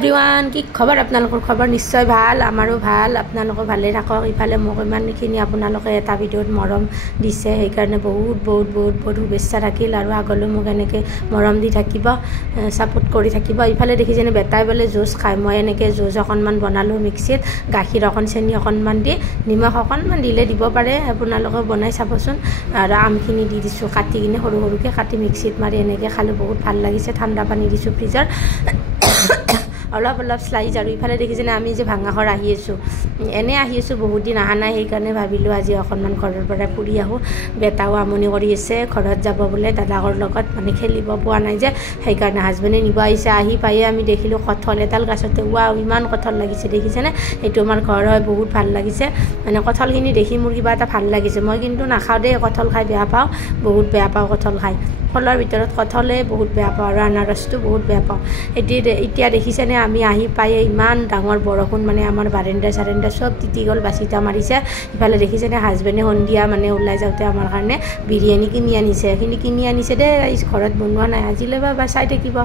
Everyone কি খবৰ আপোনালোকৰ খবৰ নিশ্চয় ভাল আমাৰো ভাল আপোনালোকে ভালে থাকক ইফালে মোক ইমানখিনি আপোনালোকে এটা ভিডিঅ'ত মৰম দিছে সেইকাৰণে বহুত শুভেচ্ছা থাকিল আৰু আগলৈ মোক এনেকৈ মৰম দি থাকিব সাপোৰ্ট কৰি থাকিব ইফালে দেখিছেনে বেটাই বলে জুচ খায় মই এনেকৈ জুচ অকণমান বনালোঁ মিক্সিত গাখীৰ অকণ চেনি অকণমান দি নিমখ অকণমান দিলে দিব পাৰে আপোনালোকে বনাই চাবচোন আৰু আমখিনি দি দিছোঁ কাটি কিনে সৰু সৰুকৈ কাটি মিক্সিত মাৰি এনেকৈ খালে বহুত ভাল লাগিছে ঠাণ্ডা পানী দিছোঁ ফ্ৰিজৰ অলপ স্লাইজ আৰু ইফালে দেখিছেনে আমি যে ভাঙাঘৰ আহি আছোঁ এনে আহি আছোঁ বহুত দিন অহা নাই সেইকাৰণে ভাবিলোঁ আজি অকণমান ঘৰৰ পৰা ফুৰি আহোঁ বেটাও আমনি কৰি আছে ঘৰত যাব বোলে দাদাকৰ লগত মানে খেলিব পোৱা নাই যে সেইকাৰণে হাজবেণ্ডে নিব আহিছে আহি পায়ে আমি দেখিলোঁ কঁঠাল এডাল গছতে ৱাও ইমান কঁঠাল লাগিছে দেখিছেনে এইটো আমাৰ ঘৰ হয় বহুত ভাল লাগিছে মানে কঁঠালখিনি দেখি মোৰ কিবা এটা ভাল লাগিছে মই কিন্তু নাখাওঁ দেই কঁঠাল খাই বেয়া পাওঁ বহুত বেয়া পাওঁ কঁঠাল খাই ফলৰ ভিতৰত কঁঠালে বহুত বেয়া পাওঁ আৰু আনাৰসটো বহুত বেয়া পাওঁ এতিয়া দেখিছেনে আমি আহি পায়ে ইমান ডাঙৰ বৰষুণ মানে আমাৰ বাৰেণ্ডা চাৰেণ্ডা চব তিতি গ'ল বাচিটা মাৰিছে ইফালে দেখিছেনে হাজবেণ্ডে সন্ধিয়া মানে ওলাই যাওঁতে আমাৰ কাৰণে বিৰিয়ানী কিনি আনিছে সেইখিনি কিনি আনিছে দেই ঘৰত বনোৱা নাই আজিলৈ বা চাই থাকিব।